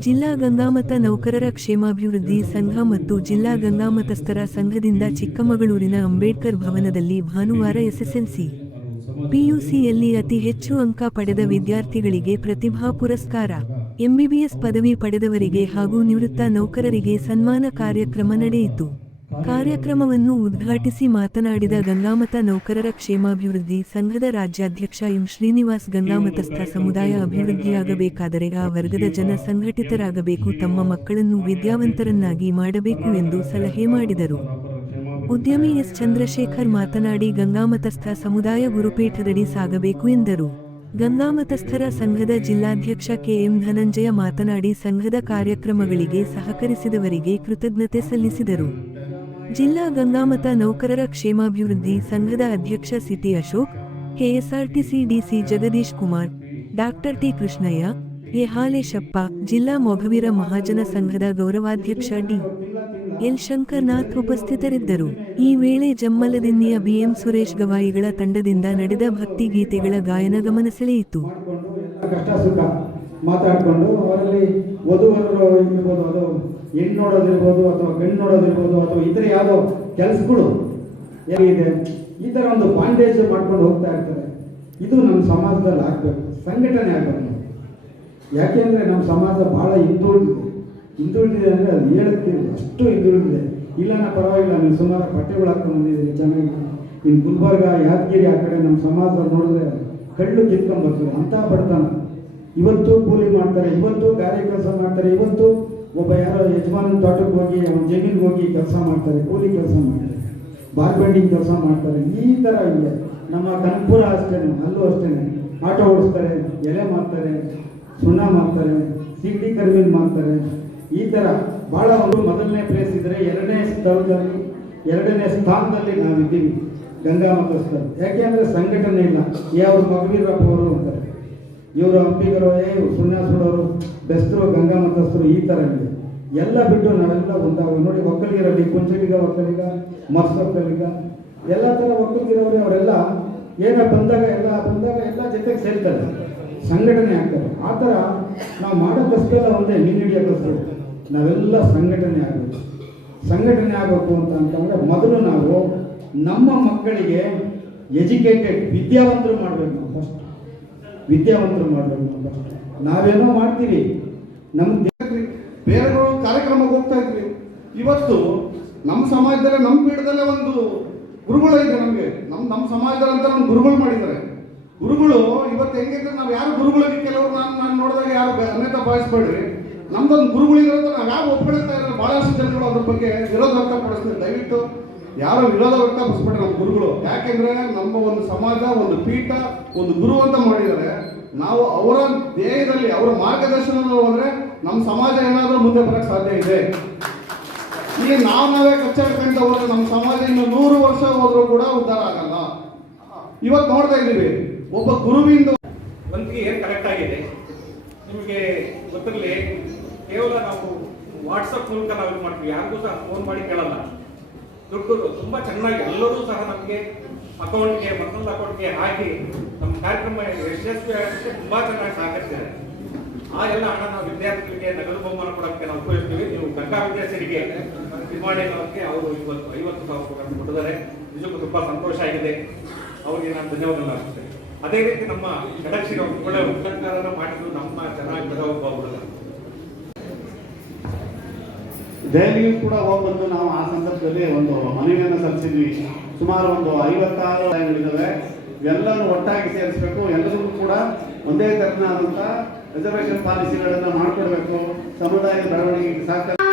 ಜಿಲ್ಲಾ ಗಂಗಾಮತ ನೌಕರರ ಕ್ಷೇಮಾಭಿವೃದ್ಧಿ ಸಂಘ ಮತ್ತು ಜಿಲ್ಲಾ ಗಂಗಾಮತಸ್ಥರ ಸಂಘದಿಂದ ಚಿಕ್ಕಮಗಳೂರಿನ ಅಂಬೇಡ್ಕರ್ ಭವನದಲ್ಲಿ ಭಾನುವಾರ ಎಸ್ಎಸ್ಎಲ್ಸಿ ಪಿಯುಸಿಯಲ್ಲಿ ಅತಿ ಹೆಚ್ಚು ಅಂಕ ಪಡೆದ ವಿದ್ಯಾರ್ಥಿಗಳಿಗೆ ಪ್ರತಿಭಾ ಪುರಸ್ಕಾರ, ಎಂಬಿಬಿಎಸ್ ಪದವಿ ಪಡೆದವರಿಗೆ ಹಾಗೂ ನಿವೃತ್ತ ನೌಕರರಿಗೆ ಸನ್ಮಾನ ಕಾರ್ಯಕ್ರಮ ನಡೆಯಿತು. ಕಾರ್ಯಕ್ರಮವನ್ನು ಉದ್ಘಾಟಿಸಿ ಮಾತನಾಡಿದ ಗಂಗಾಮತ ನೌಕರರ ಕ್ಷೇಮಾಭಿವೃದ್ಧಿ ಸಂಘದ ರಾಜ್ಯಾಧ್ಯಕ್ಷ ಎಂ ಶ್ರೀನಿವಾಸ್, ಗಂಗಾಮತಸ್ಥ ಸಮುದಾಯ ಅಭಿವೃದ್ಧಿಯಾಗಬೇಕಾದರೆ ಆ ವರ್ಗದ ಜನ ಸಂಘಟಿತರಾಗಬೇಕು, ತಮ್ಮ ಮಕ್ಕಳನ್ನು ವಿದ್ಯಾವಂತರನ್ನಾಗಿ ಮಾಡಬೇಕು ಎಂದು ಸಲಹೆ ಮಾಡಿದರು. ಉದ್ಯಮಿ ಎಸ್. ಚಂದ್ರಶೇಖರ್ ಮಾತನಾಡಿ, ಗಂಗಾಮತಸ್ಥ ಸಮುದಾಯ ಗುರುಪೀಠದಡಿ ಸಾಗಬೇಕು ಎಂದರು. ಗಂಗಾಮತಸ್ಥರ ಸಂಘದ ಜಿಲ್ಲಾಧ್ಯಕ್ಷ ಕೆಎಂ ಧನಂಜಯ ಮಾತನಾಡಿ, ಸಂಘದ ಕಾರ್ಯಕ್ರಮಗಳಿಗೆ ಸಹಕರಿಸಿದವರಿಗೆ ಕೃತಜ್ಞತೆ ಸಲ್ಲಿಸಿದರು. ಜಿಲ್ಲಾ ಗಂಗಾಮತ ನೌಕರರ ಕ್ಷೇಮಾಭಿವೃದ್ಧಿ ಸಂಘದ ಅಧ್ಯಕ್ಷ C T Ashok, KSRTC DC Jagadish Kumar, doctor T Krishnaiah, A Haleshappa, ಜಿಲ್ಲಾ ಮೊಘವೀರ ಮಹಾಜನ ಸಂಘದ ಗೌರವಾಧ್ಯಕ್ಷ ಡಿ ಎಲ್ ಶಂಕರ್ನಾಥ್ ಉಪಸ್ಥಿತರಿದ್ದರು. ಈ ವೇಳೆ ಜಮ್ಮಲದಿನ್ನಿಯ ಬಿಎಂ ಸುರೇಶ್ ಗವಾಯಿಗಳ ತಂಡದಿಂದ ನಡೆದ ಭಕ್ತಿ ಗೀತೆಗಳ ಗಾಯನ ಗಮನ ಸೆಳೆಯಿತು. ಮಾತಾಡಿಕೊಂಡು, ಅವರಲ್ಲಿ ಹೆಣ್ಣು ನೋಡೋದಿರ್ಬೋದು ಅಥವಾ ಗಂಡು ನೋಡೋದಿರ್ಬೋದು ಅಥವಾ ಇತರ ಯಾವುದೋ ಕೆಲಸಗಳು ಏನಿದೆ ಈ ಥರ ಒಂದು ಬಾಂಡೇಜ್ ಮಾಡ್ಕೊಂಡು ಹೋಗ್ತಾ ಇರ್ತಾರೆ. ಇದು ನಮ್ಮ ಸಮಾಜದಲ್ಲಿ ಆಗಬೇಕು. ಸಂಘಟನೆ ಆಗಬೇಕು. ಯಾಕೆಂದರೆ ನಮ್ಮ ಸಮಾಜ ಭಾಳ ಹಿಂದುಳಿದಿದೆ. ಹಿಂದುಳಿದಿದೆ ಅಂದರೆ ಅದು ಹೇಳಕ್ಕೆ ಅಷ್ಟು ಹಿಂದುಳಿದಿದೆ. ಇಲ್ಲ ನಾ ಪರವಾಗಿಲ್ಲ ನೀವು ಸುಮಾರು ಪಠ್ಯಗಳು ಹಾಕ್ಕೊಂಡು ಬಂದಿದ್ದೀನಿ ಚೆನ್ನಾಗಿ. ಇನ್ನು ಗುಲ್ಬರ್ಗ, ಯಾದಗಿರಿ ಆ ಕಡೆ ನಮ್ಮ ಸಮಾಜ ನೋಡಿದ್ರೆ ಕಳ್ಳು ಕಿತ್ಕೊಂಡ್ ಬರ್ತದೆ ಅಂತ ಬಡತನ. ಇವತ್ತು ಕೂಲಿ ಮಾಡ್ತಾರೆ, ಇವತ್ತು ಗಾರೆ ಮಾಡ್ತಾರೆ, ಇವತ್ತು ಯಜಮಾನನ ತೋಟಕ್ಕೆ ಹೋಗಿ, ಅವನ ಜಮೀನಿಗೆ ಹೋಗಿ ಕೆಲಸ ಮಾಡ್ತಾರೆ, ಕೂಲಿ ಕೆಲಸ ಮಾಡ್ತಾರೆ, ಬಾರ್ಬೆಂಡಿಂಗ್ ಕೆಲಸ ಮಾಡ್ತಾರೆ, ಈ ಥರ ಇದೆ. ನಮ್ಮ ಕನಕಪುರ ಅಷ್ಟೇ ಅಲ್ಲೂ ಅಷ್ಟೇ ಆಟೋ ಓಡಿಸ್ತಾರೆ, ಎಲೆ ಮಾರ್ತಾರೆ, ಸುಣ್ಣ ಮಾರ್ತಾರೆ, ಸಿಗಡಿ ಕರ್ಮಿನ ಮಾರ್ತಾರೆ. ಈ ಥರ ಭಾಳ ಒಂದು ಮೊದಲನೇ ಪ್ಲೇಸ್ ಇದ್ದರೆ ಎರಡನೇ ಸ್ಥಳದಲ್ಲಿ, ಎರಡನೇ ಸ್ಥಾನದಲ್ಲಿ ನಾವಿದ್ದೀವಿ, ಗಂಗಾ ಮತಸ್ಥರು ಯಾಕೆ ಅಂದರೆ ಸಂಘಟನೆ ಇಲ್ಲ. ಯಾವ ಮಗವೀರಪ್ಪ ಅವರು ಅಂತಾರೆ. ಇವರು ಹಂಪಿಗರು, ಏ ಸುಣ್ಣ ಸುಡೋರು, ಬೆಸ್ತರು, ಗಂಗಾ ಮತಸ್ಥರು ಈ ಥರ ಇದೆ. ಎಲ್ಲ ಬಿಟ್ಟು ನಾವೆಲ್ಲ ಒಂದಾಗ ನೋಡಿ, ಒಕ್ಕಲಿಗರಲ್ಲಿ ಕುಂಚಲಿಗ ಒಕ್ಕಲಿಗ, ಮರ್ಸ್ ಒಕ್ಕಲಿಗ, ಎಲ್ಲ ಥರ ಒಕ್ಕಲಿಗಿರೋರು ಅವರೆಲ್ಲ ಏನ ಬಂದಾಗ ಎಲ್ಲ ಬಂದಾಗ ಎಲ್ಲ ಜೊತೆಗೆ ಸೇರ್ತಾರೆ. ಸಂಘಟನೆ ಆಗ್ತಾರೆ. ಆ ಥರ ನಾವು ಮಾಡೋ ಒಂದೇ ಮೀನು ಹಿಡಿಯೋ ಕಷ್ಟ ನಾವೆಲ್ಲ ಸಂಘಟನೆ ಆಗಬೇಕು. ಸಂಘಟನೆ ಆಗಬೇಕು ಅಂತ ಅಂತಂದ್ರೆ ಮೊದಲು ನಾವು ನಮ್ಮ ಮಕ್ಕಳಿಗೆ ಎಜುಕೇಟೆಡ್, ವಿದ್ಯಾವಂತರು ಮಾಡಬೇಕು ನಾವು ಫಸ್ಟ್ ವಿದ್ಯಾವಂತರು ಮಾಡಬೇಕು ನಾವು ಫಸ್ಟ್ ನಾವೇನೋ ಮಾಡ್ತೀವಿ. ನಮ್ಗೆ ಬೇರೆಗಳು ಕಾರ್ಯಕ್ರಮಕ್ಕೆ ಹೋಗ್ತಾ ಇದ್ವಿ. ಇವತ್ತು ನಮ್ಮ ಸಮಾಜದಲ್ಲೇ, ನಮ್ಮ ಪೀಠದಲ್ಲೇ ಒಂದು ಗುರುಗಳು ಇದೆ ನಮಗೆ. ನಮ್ಮ ನಮ್ಮ ಸಮಾಜದಲ್ಲಿ ಅಂತ ನಮ್ಮ ಗುರುಗಳು ಮಾಡಿದ್ದಾರೆ. ಗುರುಗಳು, ಇವತ್ತು ಹೆಂಗಿದ್ರೆ ನಾವು ಯಾರು ಗುರುಗಳಿಗೆ ಕೆಲವರು ನಾನು ನಾನು ನೋಡಿದಾಗ ಯಾರು ಅನ್ಯತ ಭಾವಿಸ್ಬೇಡ್ರಿ. ನಮ್ದೊಂದು ಗುರುಗಳಿರೋದು ನಾವು ಯಾರು ಒಪ್ಪಿಡ್ತಾ ಇರೋ ಬಹಳಷ್ಟು ಜನಗಳು ಅದ್ರ ಬಗ್ಗೆ ವಿರೋಧ ವ್ಯಕ್ತಪಡಿಸ್ತಾರೆ. ದಯವಿಟ್ಟು ಯಾರು ವಿರೋಧ ವ್ಯಕ್ತಪಡಿಸ್ಬೇಡ್ರಿ ನಮ್ಮ ಗುರುಗಳು. ಯಾಕೆಂದ್ರೆ ನಮ್ಮ ಒಂದು ಸಮಾಜ, ಒಂದು ಪೀಠ, ಒಂದು ಗುರು ಅಂತ ಮಾಡಿದ್ದಾರೆ. ನಾವು ಅವರ ದೇಹದಲ್ಲಿ ಅವರ ಮಾರ್ಗದರ್ಶನ ಹೋದ್ರೆ ನಮ್ಮ ಸಮಾಜ ಏನಾದರೂ ಮುಂದೆ ಬರಕ್ಕೆ ಸಾಧ್ಯ ಇದೆ? ಈಗ ನಾವು ನಾವೇ ಕಚ್ಚಾಡ್ಕೊಂತ ಹೋದ್ರೆ ನಮ್ಮ ಸಮಾಜ ಇನ್ನು ನೂರು ವರ್ಷ ಹೋದ್ರೂ ಕೂಡ ಉದ್ಧಾರ ಆಗಲ್ಲ. ಇವತ್ತು ನೋಡ್ತಾ ಇದ್ದೀವಿ, ಒಬ್ಬ ಗುರುವಿಂದ ಬಂದಿಗೆ ಏನು ಕರೆಕ್ಟ್ ಆಗಿದೆ? ನಿಮಗೆ ಗೊತ್ತಿರಲಿ, ಕೇವಲ ನಾವು ವಾಟ್ಸಪ್ ಮೂಲಕ ನಾವು ಇದು ಮಾಡ್ತೀವಿ. ಯಾರಿಗೂ ಸಹ ಫೋನ್ ಮಾಡಿ ಕೇಳಲ್ಲ. ದುಡ್ಡು ತುಂಬ ಚೆನ್ನಾಗಿ ಎಲ್ಲರೂ ಸಹ ನಮಗೆ ಅಕೌಂಟ್ಗೆ ಮತ್ತೊಂದು ಅಕೌಂಟ್ಗೆ ಹಾಕಿ ನಮ್ಮ ಕಾರ್ಯಕ್ರಮ ಯಶಸ್ವಿ ಆಗಕ್ಕೆ ತುಂಬ ಚೆನ್ನಾಗಿ ಸಹಕರಿಸಿದ್ದಾರೆ. ಆ ಎಲ್ಲ ಹಣ ನಾವು ವಿದ್ಯಾರ್ಥಿಗಳಿಗೆ ನಗದು ಬಹುಮಾನ ಕೊಡೋಕ್ಕೆ ನಾವು ಉಪಯೋಗಿಸ್ತೀವಿ. ನೀವು ಗಂಗಾ ವಿದ್ಯಾರ್ಥಿಗಳಿಗೆ ನಿರ್ಮಾಣ ಮಾಡೋಕ್ಕೆ ಅವರು ಇವತ್ತು ಐವತ್ತು ಸಾವಿರ ರೂಪಾಯಿ ಕೊಟ್ಟಿದ್ದಾರೆ. ನಿಜಕ್ಕೂ ತುಂಬ ಸಂತೋಷ ಆಗಿದೆ. ಅವರಿಗೆ ನಾನು ಧನ್ಯವಾದ ಅರ್ಪಿಸ್ತೇನೆ ಅದೇ ರೀತಿ ನಮ್ಮ ಷಡಕ್ಷಿಗ ಒಳ್ಳೆ ಉಪಕಾರನ ಮಾಡಿದ್ದು ನಮ್ಮ ಚೆನ್ನಾಗಿ ಒಬ್ಬ ಹುಡುಗ. ದೆಹಲಿಯೂ ಕೂಡ ಹೋಗ್ಬಂದು ನಾವು ಆ ಸಂದರ್ಭದಲ್ಲಿ ಒಂದು ಮನವಿಯನ್ನು ಸಲ್ಲಿಸಿದ್ವಿ. ಸುಮಾರು ಒಂದು ಐವತ್ತಾರು ಇದ್ದಾವೆ ಎಲ್ಲರೂ ಒಟ್ಟಾಗಿ ಸೇರಿಸಬೇಕು. ಎಲ್ಲರಿಗೂ ಕೂಡ ಒಂದೇ ತೆರನಾದಂಥ ರಿಸರ್ವೇಷನ್ ಪಾಲಿಸಿಗಳನ್ನು ಮಾಡಿಕೊಡ್ಬೇಕು. ಸಮುದಾಯದ ಬೆಳವಣಿಗೆಗೆ ಸಹಕಾರ